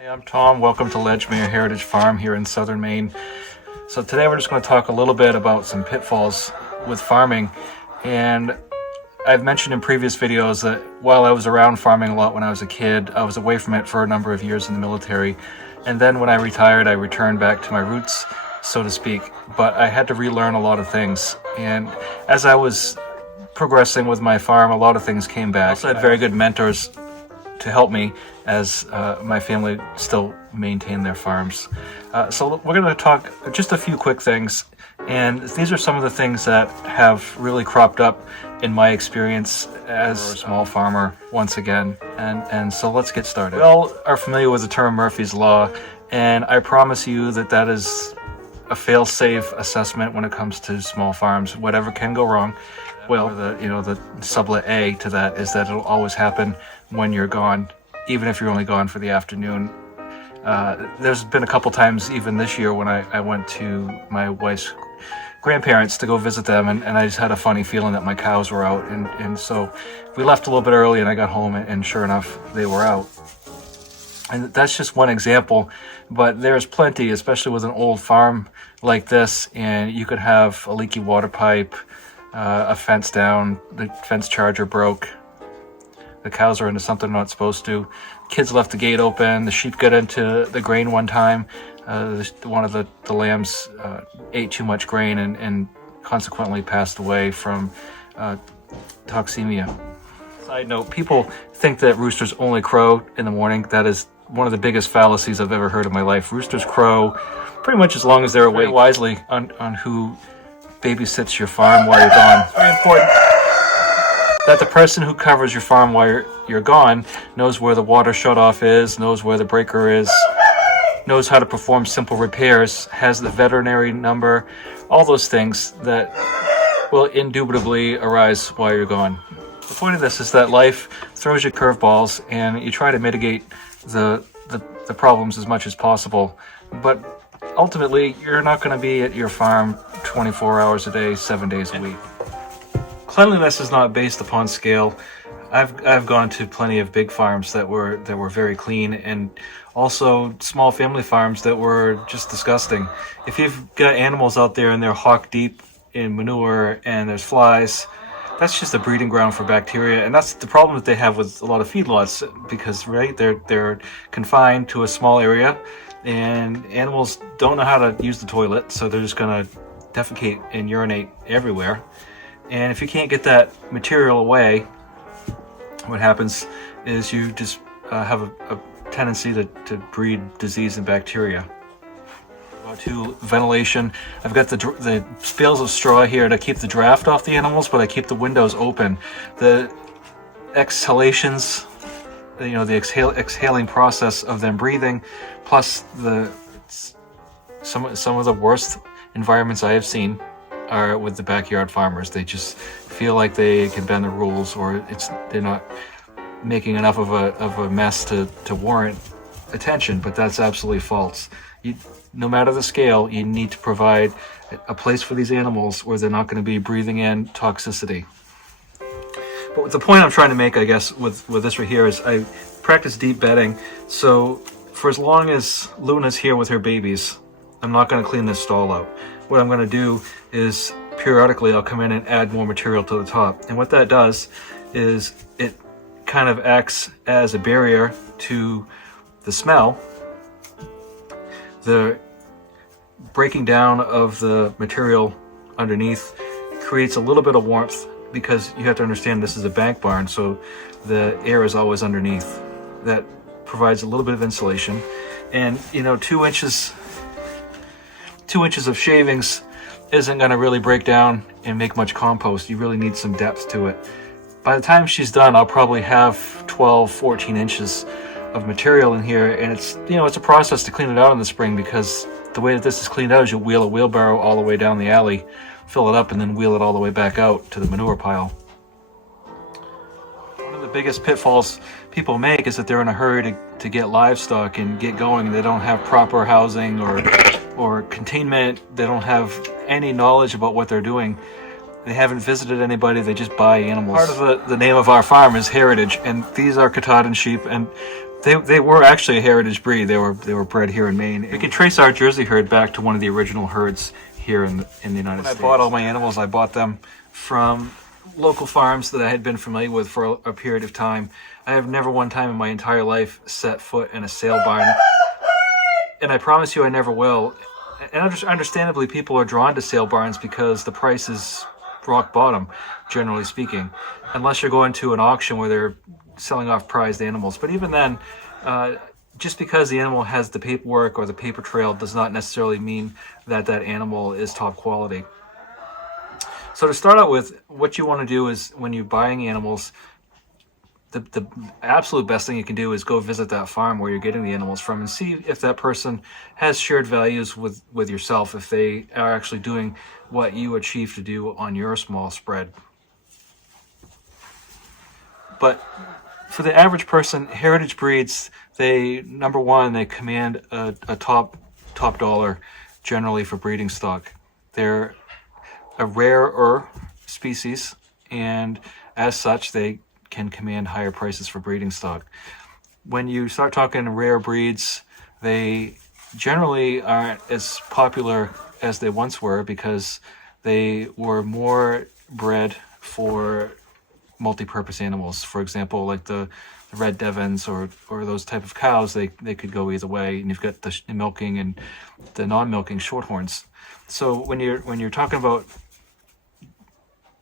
Hi, I'm Tom. Welcome to Ledgemere Heritage Farm here in southern Maine. So today we're just going to talk a little bit about some pitfalls with farming. And I've mentioned in previous videos that while I was around farming a lot when I was a kid, I was away from it for a number of years in the military. And then when I retired, I returned back to my roots, so to speak. But I had to relearn a lot of things. And as I was progressing with my farm, a lot of things came back. I also had very good mentors to help me as my family still maintain their farms. So we're going to talk just a few quick things, and these are some of the things that have really cropped up in my experience as a small farmer once again. And so let's get started. We all are familiar with the term Murphy's Law, and I promise you that that is a fail-safe assessment when it comes to small farms. Whatever can go wrong, well, the sublet A to that is that it'll always happen when you're gone, even if you're only gone for the afternoon. There's been a couple times even this year when I went to my wife's grandparents to go visit them, and I just had a funny feeling that my cows were out, and so we left a little bit early and I got home and sure enough they were out. And that's just one example, but there's plenty, especially with an old farm like this, and you could have a leaky water pipe, a fence down, the fence charger broke, the cows are into something they're not supposed to, kids left the gate open, the sheep got into the grain one time, one of the lambs ate too much grain and consequently passed away from toxemia. Side note, people think that roosters only crow in the morning. That is one of the biggest fallacies I've ever heard in my life. Roosters crow pretty much as long as they're awake. Wisely on who babysits your farm while you're gone. It's very important that the person who covers your farm while you're gone knows where the water shutoff is, knows where the breaker is, knows how to perform simple repairs, has the veterinary number, all those things that will indubitably arise while you're gone. The point of this is that life throws you curveballs and you try to mitigate the problems as much as possible. But ultimately, you're not going to be at your farm 24 hours a day, 7 days a week. Cleanliness is not based upon scale. I've gone to plenty of big farms that were very clean, and also small family farms that were just disgusting. If you've got animals out there and they're hock deep in manure and there's flies, that's just a breeding ground for bacteria, and that's the problem that they have with a lot of feedlots, because they're confined to a small area, and animals don't know how to use the toilet, so they're just going to defecate and urinate everywhere. And if you can't get that material away, what happens is you just have a tendency to breed disease and bacteria. To ventilation, I've got the bales of straw here to keep the draft off the animals, but I keep the windows open. The exhalations, the exhaling process of them breathing, plus some of the worst environments I have seen are with the backyard farmers. They just feel like they can bend the rules, or they're not making enough of a mess to warrant attention, but that's absolutely false. No matter the scale, you need to provide a place for these animals where they're not going to be breathing in toxicity. But the point I'm trying to make, I guess, with this right here is I practice deep bedding. So for as long as Luna's here with her babies, I'm not going to clean this stall out. What I'm going to do is periodically I'll come in and add more material to the top. And what that does is it kind of acts as a barrier to the smell. The breaking down of the material underneath creates a little bit of warmth, because you have to understand this is a bank barn, so the air is always underneath. That provides a little bit of insulation. And 2 inches of shavings isn't going to really break down and make much compost. You really need some depth to it. By the time she's done, I'll probably have 12, 14 inches of material in here, and it's a process to clean it out in the spring, because the way that this is cleaned out is you wheel a wheelbarrow all the way down the alley, fill it up, and then wheel it all the way back out to the manure pile. One of the biggest pitfalls people make is that they're in a hurry to get livestock and get going. They don't have proper housing or containment. They don't have any knowledge about what they're doing. They haven't visited anybody, they just buy animals. Part of the name of our farm is heritage, and these are katahdin sheep, and They were actually a heritage breed. They were bred here in Maine. We can trace our Jersey herd back to one of the original herds here in the United States. When I bought all my animals, I bought them from local farms that I had been familiar with for a period of time. I have never one time in my entire life set foot in a sale barn, and I promise you I never will. And understandably, people are drawn to sale barns because the price is rock bottom, generally speaking, unless you're going to an auction where they're selling off prized animals. But even then, just because the animal has the paperwork or the paper trail does not necessarily mean that that animal is top quality. So to start out with, what you want to do is when you're buying animals, the absolute best thing you can do is go visit that farm where you're getting the animals from and see if that person has shared values with yourself, if they are actually doing what you achieve to do on your small spread. But for the average person, heritage breeds, number one, they command a top dollar generally for breeding stock. They're a rarer species, and as such, they can command higher prices for breeding stock. When you start talking rare breeds, they generally aren't as popular as they once were because they were more bred for multi-purpose animals. For example, like the red Devons or those type of cows, they could go either way. And you've got the milking and the non-milking shorthorns. So when you're talking about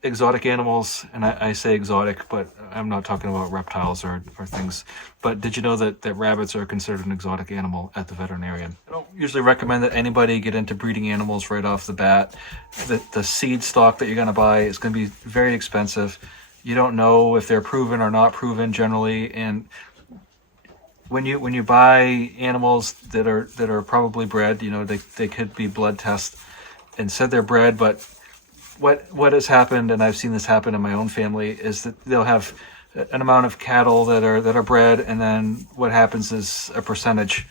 exotic animals, and I say exotic, but I'm not talking about reptiles or things. But did you know that rabbits are considered an exotic animal at the veterinarian? I don't usually recommend that anybody get into breeding animals right off the bat. The seed stock that you're going to buy is going to be very expensive. You don't know if they're proven or not proven generally, and when you buy animals that are probably bred, they could be blood tests and said they're bred, but what has happened, and I've seen this happen in my own family, is that they'll have an amount of cattle that are bred, and then what happens is a percentage,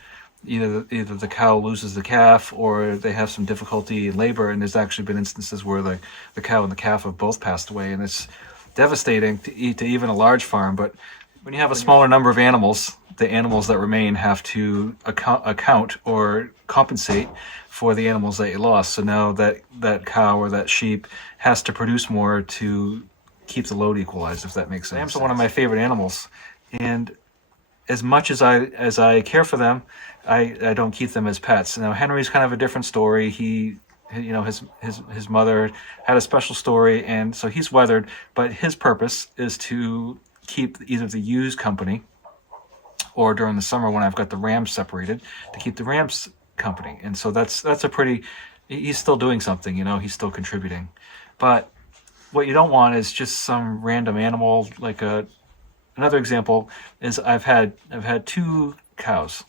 either the cow loses the calf or they have some difficulty in labor, and there's actually been instances where the cow and the calf have both passed away, and it's devastating to even a large farm. But when you have a smaller number of animals, the animals that remain have to account or compensate for the animals that you lost. So now that cow or that sheep has to produce more to keep the load equalized, if that makes sense. Lambs are one of my favorite animals, and as much as I care for them, I don't keep them as pets. Now Henry's kind of a different story. His mother had a special story, and so he's weathered, but his purpose is to keep either the ewes company, or during the summer when I've got the rams separated, to keep the rams company. And so that's a pretty, he's still doing something, he's still contributing. But what you don't want is just some random animal. Like another example is I've had two cows.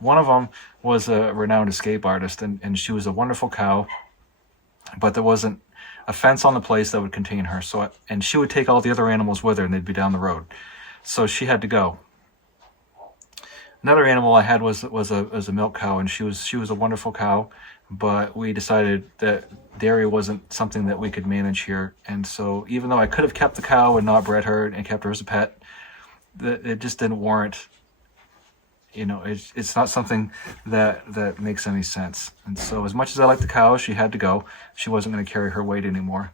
One of them was a renowned escape artist, and she was a wonderful cow, but there wasn't a fence on the place that would contain her. And she would take all the other animals with her, and they'd be down the road. So she had to go. Another animal I had was a milk cow, and she was a wonderful cow, but we decided that dairy wasn't something that we could manage here. And so even though I could have kept the cow and not bred her and kept her as a pet, it just didn't warrant. It's not something that makes any sense. And so as much as I like the cow, she had to go. She wasn't going to carry her weight anymore.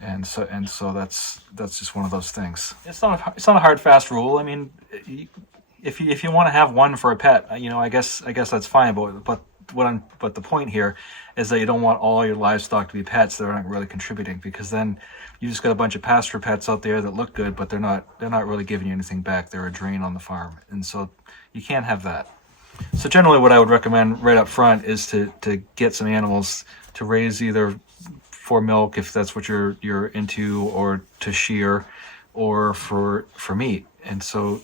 And so that's just one of those things. It's not a hard, fast rule. I mean, if you want to have one for a pet, I guess that's fine. But the point here is that you don't want all your livestock to be pets that aren't really contributing, because then you just got a bunch of pasture pets out there that look good, but they're not really giving you anything back. They're a drain on the farm, and so you can't have that. So generally, what I would recommend right up front is to get some animals to raise, either for milk if that's what you're into, or to shear, or for meat. And so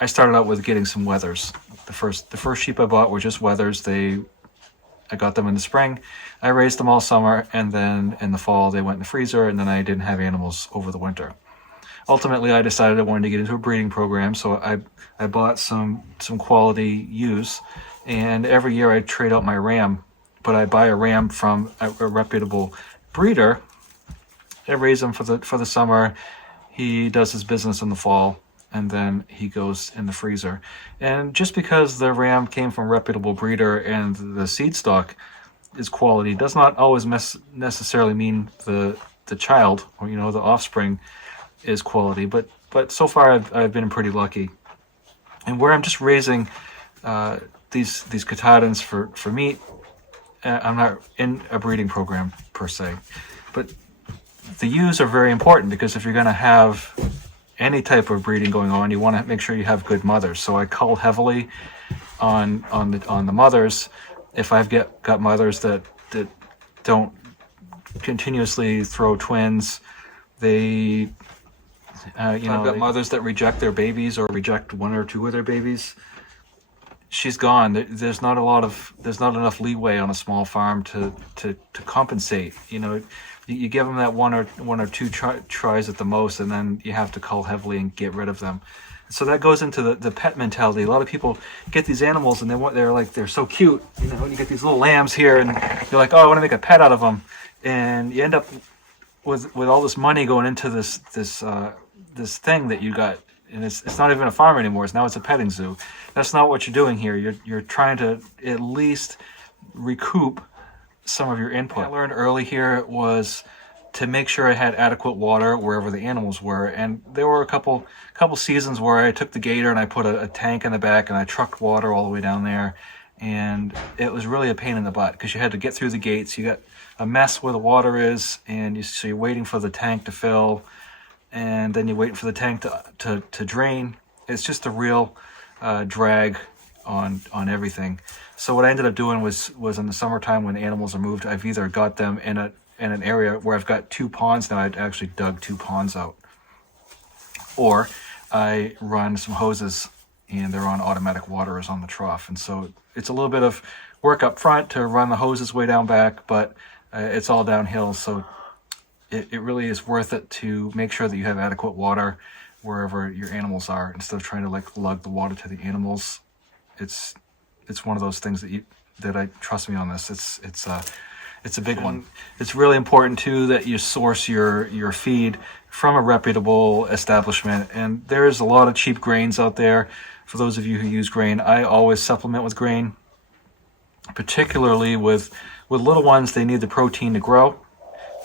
I started out with getting some wethers. The first sheep I bought were just wethers. I got them in the spring. I raised them all summer, and then in the fall they went in the freezer, and then I didn't have animals over the winter. Ultimately, I decided I wanted to get into a breeding program, so I bought some quality ewes, and every year I trade out my ram, but I buy a ram from a reputable breeder. I raise him for the summer. He does his business in the fall, and then he goes in the freezer. And just because the ram came from a reputable breeder and the seed stock is quality does not always necessarily mean the child, or the offspring, is quality. But so far I've been pretty lucky. And where I'm just raising these katahdins for meat, I'm not in a breeding program per se, but the ewes are very important, because if you're going to have any type of breeding going on, you want to make sure you have good mothers. So I cull heavily on the mothers. If I've got mothers that don't continuously throw twins, they I've got mothers that reject their babies or reject one or two of their babies. She's gone. There's not enough leeway on a small farm to compensate. You give them that one or two tries at the most, and then you have to cull heavily and get rid of them. So that goes into the pet mentality. A lot of people get these animals and they're so cute. You get these little lambs here, and you're like, oh, I want to make a pet out of them, and you end up with all this money going into this thing that you got. And it's not even a farm anymore. Now it's a petting zoo. That's not what you're doing here. You're trying to at least recoup some of your input. What I learned early here was to make sure I had adequate water wherever the animals were. And there were a couple seasons where I took the gator and I put a tank in the back and I trucked water all the way down there. And it was really a pain in the butt, because you had to get through the gates. You got a mess where the water is, and so you're waiting for the tank to fill, and then you're waiting for the tank to drain. It's just a real drag on everything. So what I ended up doing was in the summertime, when the animals are moved, I've either got them in an area where I've got 2 ponds. Now I'd actually dug 2 ponds out, or I run some hoses and they're on automatic waterers on the trough. And so it's a little bit of work up front to run the hoses way down back, but it's all downhill. So it really is worth it to make sure that you have adequate water wherever your animals are, instead of trying to lug the water to the animals. It's one of those things that I trust me on this. It's a big one. It's really important too that you source your feed from a reputable establishment. And there's a lot of cheap grains out there. For those of you who use grain, I always supplement with grain, particularly with little ones. They need the protein to grow,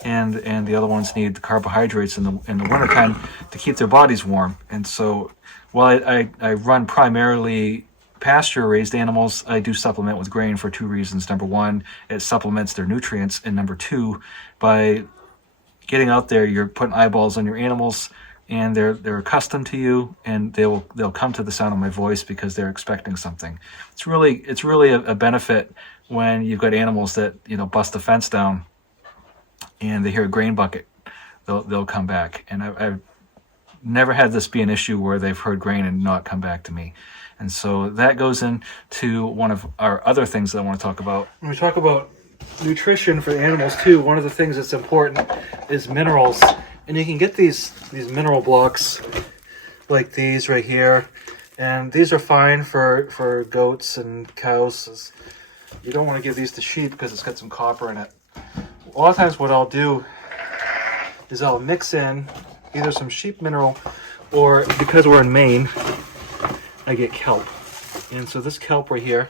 and the other ones need the carbohydrates in the wintertime to keep their bodies warm. And so while I run primarily pasture-raised animals, I do supplement with grain for 2 reasons. Number 1, it supplements their nutrients, and number 2, by getting out there, you're putting eyeballs on your animals, and they're accustomed to you, and they'll come to the sound of my voice because they're expecting something. It's really a benefit when you've got animals that bust the fence down and they hear a grain bucket. They'll come back, and I've never had this be an issue where they've heard grain and not come back to me. And so that goes into one of our other things that I want to talk about. When we talk about nutrition for animals too, one of the things that's important is minerals. And you can get these mineral blocks like these right here. And these are fine for goats and cows. You don't want to give these to sheep because it's got some copper in it. A lot of times what I'll do is I'll mix in either some sheep mineral, or because we're in Maine, I get kelp. And so this kelp right here,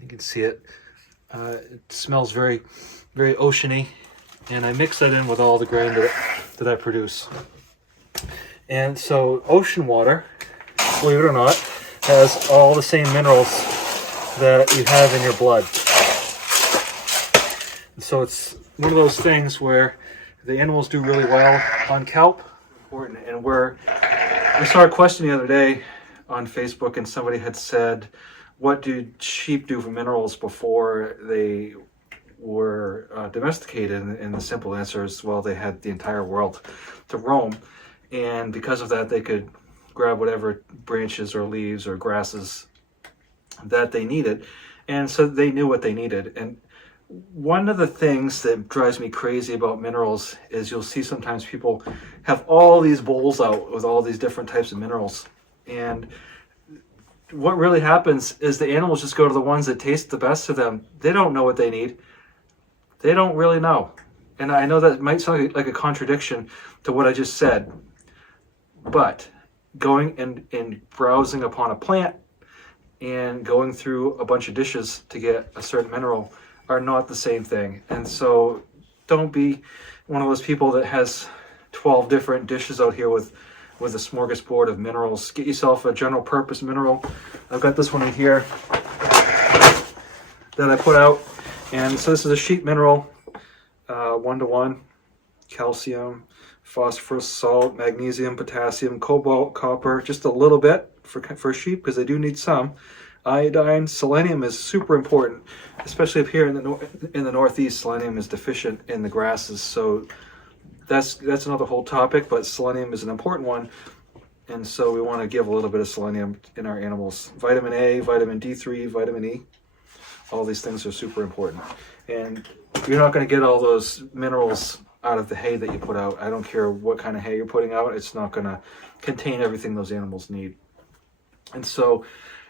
you can see it, it smells very, very oceany, and I mix that in with all the grain that I produce. And so ocean water, believe it or not, has all the same minerals that you have in your blood. And so it's one of those things where the animals do really well on kelp. Important. And we saw a question the other day on Facebook, and somebody had said, what do sheep do for minerals before they were domesticated? And the simple answer is, well, they had the entire world to roam, and because of that they could grab whatever branches or leaves or grasses that they needed, and so they knew what they needed. And one of the things that drives me crazy about minerals is you'll see sometimes people have all these bowls out with all these different types of minerals, and what really happens is the animals just go to the ones that taste the best to them. They don't know what they need. They don't really know. And I know that might sound like a contradiction to what I just said, but going and browsing upon a plant and going through a bunch of dishes to get a certain mineral are not the same thing. And so don't be one of those people that has 12 different dishes out here with a smorgasbord of minerals. Get yourself a general purpose mineral. I've got this one right here that I put out. And so this is a sheep mineral, 1-to-1, calcium, phosphorus, salt, magnesium, potassium, cobalt, copper, just a little bit for sheep because they do need some. Iodine, selenium is super important, especially up here in the Northeast. Selenium is deficient in the grasses, so that's another whole topic. But selenium is an important one, and so we want to give a little bit of selenium in our animals. Vitamin A, vitamin D3, vitamin E, all these things are super important. And you're not going to get all those minerals out of the hay that you put out. I don't care what kind of hay you're putting out, it's not going to contain everything those animals need. And so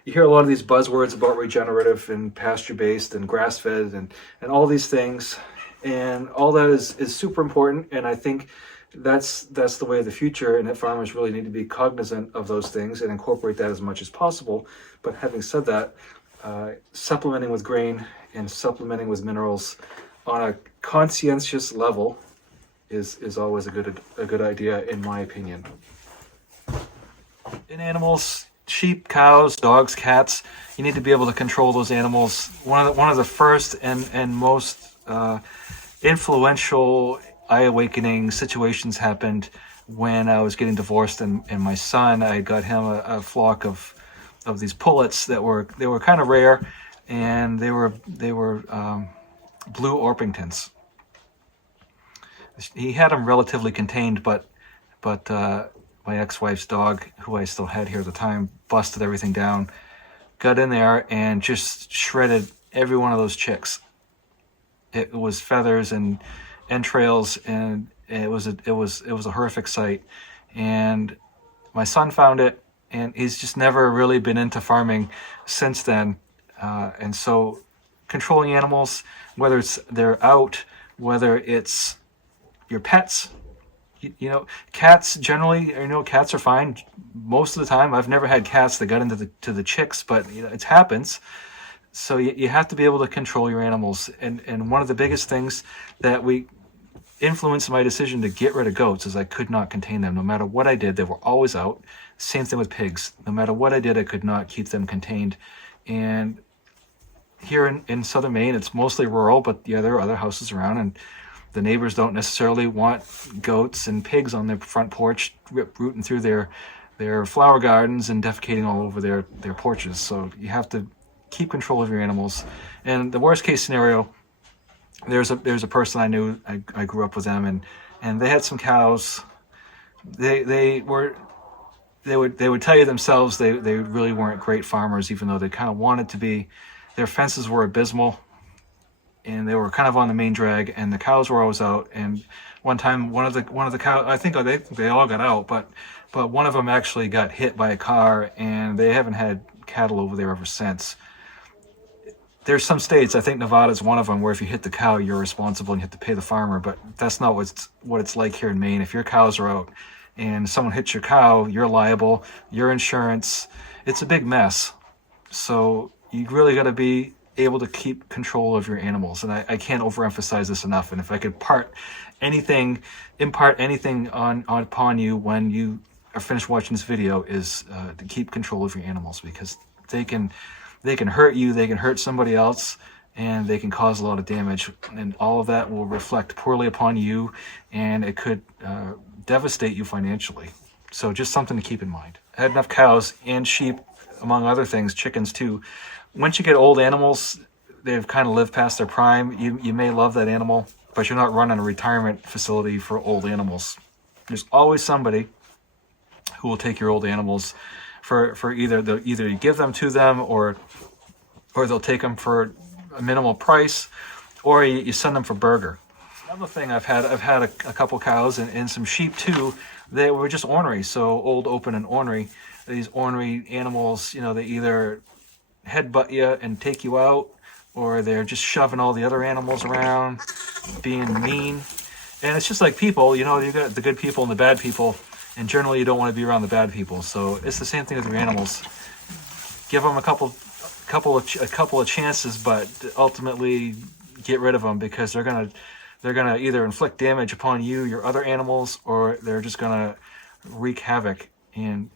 you hear a lot of these buzzwords about regenerative and pasture-based and grass-fed and all these things, and all that is super important. And I think that's the way of the future, and that farmers really need to be cognizant of those things and incorporate that as much as possible. But having said that, supplementing with grain and supplementing with minerals on a conscientious level is always a good idea, in my opinion. In animals, sheep, cows, dogs, cats, you need to be able to control those animals. One of the first and most influential eye-awakening situations happened when I was getting divorced, and my son, I got him a flock of these pullets that were kind of rare, and they were blue Orpingtons. He had them relatively contained, but my ex-wife's dog, who I still had here at the time, busted everything down, got in there and just shredded every one of those chicks. It was feathers and entrails, and it was a horrific sight. And my son found it, and he's just never really been into farming since then. And so controlling animals, whether it's they're out, whether it's your pets, you know, cats generally, cats are fine most of the time. I've never had cats that got into the chicks, but it happens. So you have to be able to control your animals. And one of the biggest things that influenced my decision to get rid of goats is I could not contain them. No matter what I did, they were always out. Same thing with pigs. No matter what I did, I could not keep them contained. And here in southern Maine, it's mostly rural, but yeah, there are other houses around, and the neighbors don't necessarily want goats and pigs on their front porch rooting through their flower gardens and defecating all over their porches. So you have to keep control of your animals. And the worst case scenario, there's a person I knew, I grew up with them, and they had some cows. They would tell you themselves they really weren't great farmers, even though they kind of wanted to be. Their fences were abysmal, and they were kind of on the main drag, and the cows were always out. And one time, one of the cows, I think they all got out, but one of them actually got hit by a car, and they haven't had cattle over there ever since. There's some states, I think Nevada's one of them, where if you hit the cow, you're responsible and you have to pay the farmer, but that's not what it's like here in Maine. If your cows are out and someone hits your cow, you're liable, your insurance, it's a big mess. So you really got to be able to keep control of your animals, and I can't overemphasize this enough. And if I could impart anything upon you when you are finished watching this video, is to keep control of your animals, because they can hurt you, they can hurt somebody else, and they can cause a lot of damage, and all of that will reflect poorly upon you, and it could devastate you financially. So just something to keep in mind. I had enough cows and sheep, among other things, chickens too. Once you get old animals, they've kind of lived past their prime. You may love that animal, but you're not running a retirement facility for old animals. There's always somebody who will take your old animals for either you give them to them, or they'll take them for a minimal price, or you send them for burger. Another thing, I've had a couple cows and some sheep too. They were just ornery, so old, open, and ornery. These ornery animals, they either headbutt you and take you out, or they're just shoving all the other animals around, being mean. And it's just like people, you got the good people and the bad people. and generally you don't want to be around the bad people. So it's the same thing with your animals. Give them a couple of chances, but ultimately get rid of them, because they're gonna either inflict damage upon you, your other animals, or they're just gonna wreak havoc. And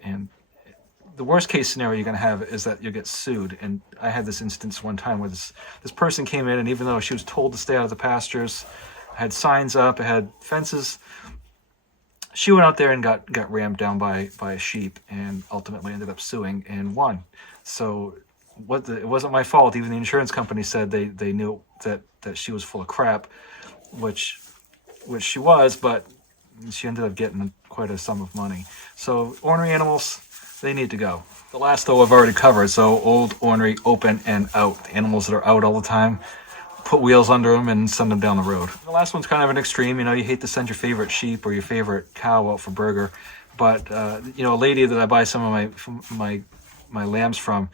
the worst case scenario you're gonna have is that you get sued. And I had this instance one time where this person came in, and even though she was told to stay out of the pastures, had signs up, it had fences, she went out there and got rammed down by a sheep, and ultimately ended up suing and won. So it wasn't my fault. Even the insurance company said they knew that she was full of crap, which she was, but she ended up getting quite a sum of money. So ornery animals, they need to go. The last, though, I've already covered. So old, ornery, open, and out. Animals that are out all the time, put wheels under them and send them down the road. The last one's kind of an extreme. You hate to send your favorite sheep or your favorite cow out for burger, but a lady that I buy some of my lambs from,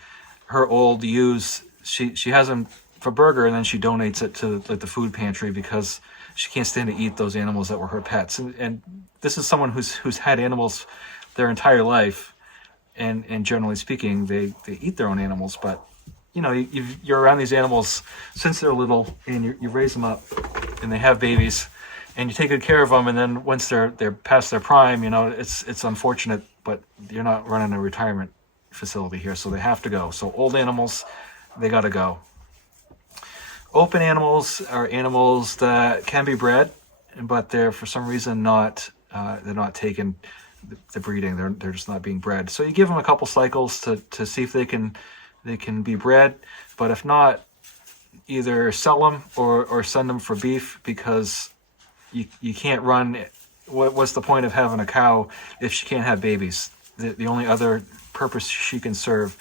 her old ewes, she has them for burger, and then she donates it to like the food pantry, because she can't stand to eat those animals that were her pets. And this is someone who's had animals their entire life, and generally speaking, they eat their own animals. But you're around these animals since they're little, and you raise them up, and they have babies, and you take good care of them. And then once they're past their prime, it's unfortunate, but you're not running a retirement facility here, so they have to go. So old animals, they got to go. Open animals are animals that can be bred, but they're for some reason they're not taking the breeding. They're just not being bred. So you give them a couple cycles to see if they can be bred, but if not, either sell them or send them for beef, because you can't run. What's the point of having a cow if she can't have babies? The only other purpose she can serve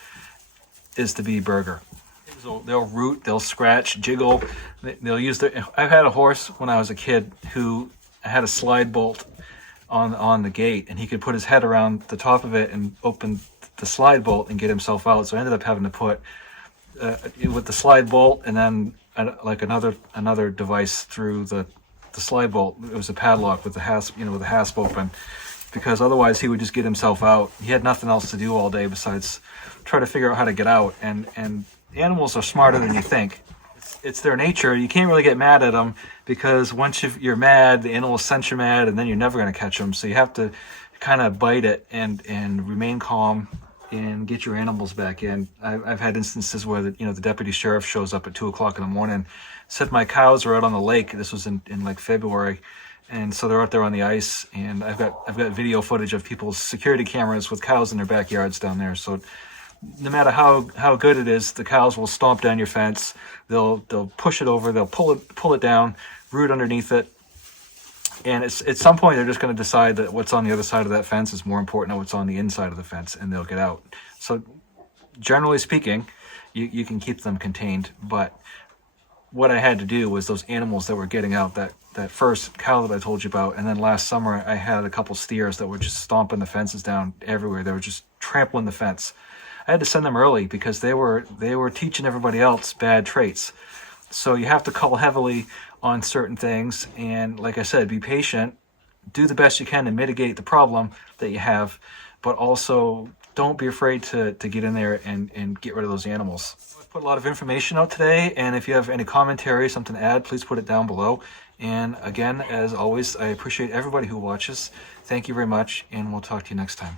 is to be burger. So they'll root, they'll scratch, jiggle. They'll use I've had a horse when I was a kid who had a slide bolt on the gate, and he could put his head around the top of it and open the slide bolt and get himself out. So I ended up having to put with the slide bolt, and then like another device through the slide bolt. It was a padlock with the hasp open, because otherwise he would just get himself out. He had nothing else to do all day besides try to figure out how to get out. And animals are smarter than you think. It's their nature. You can't really get mad at them, because once you're mad, the animal will sense you're mad, and then you're never going to catch them. So you have to kind of bite it and remain calm and get your animals back in. I've had instances where the deputy sheriff shows up at 2:00 in the morning, said my cows are out on the lake. This was in like February. And so they're out there on the ice, and I've got video footage of people's security cameras with cows in their backyards down there. So no matter how good it is, the cows will stomp down your fence. They'll push it over. They'll pull it down, root underneath it. And at some point, they're just going to decide that what's on the other side of that fence is more important than what's on the inside of the fence, and they'll get out. So generally speaking, you can keep them contained. But what I had to do was those animals that were getting out, that first cow that I told you about, and then last summer I had a couple steers that were just stomping the fences down everywhere. They were just trampling the fence. I had to send them early because they were teaching everybody else bad traits. So you have to call heavily on certain things, and like I said, be patient, do the best you can to mitigate the problem that you have, but also don't be afraid to get in there and get rid of those animals. I've put a lot of information out today, and if you have any commentary, something to add, please put it down below. And again, as always, I appreciate everybody who watches. Thank you very much, and we'll talk to you next time.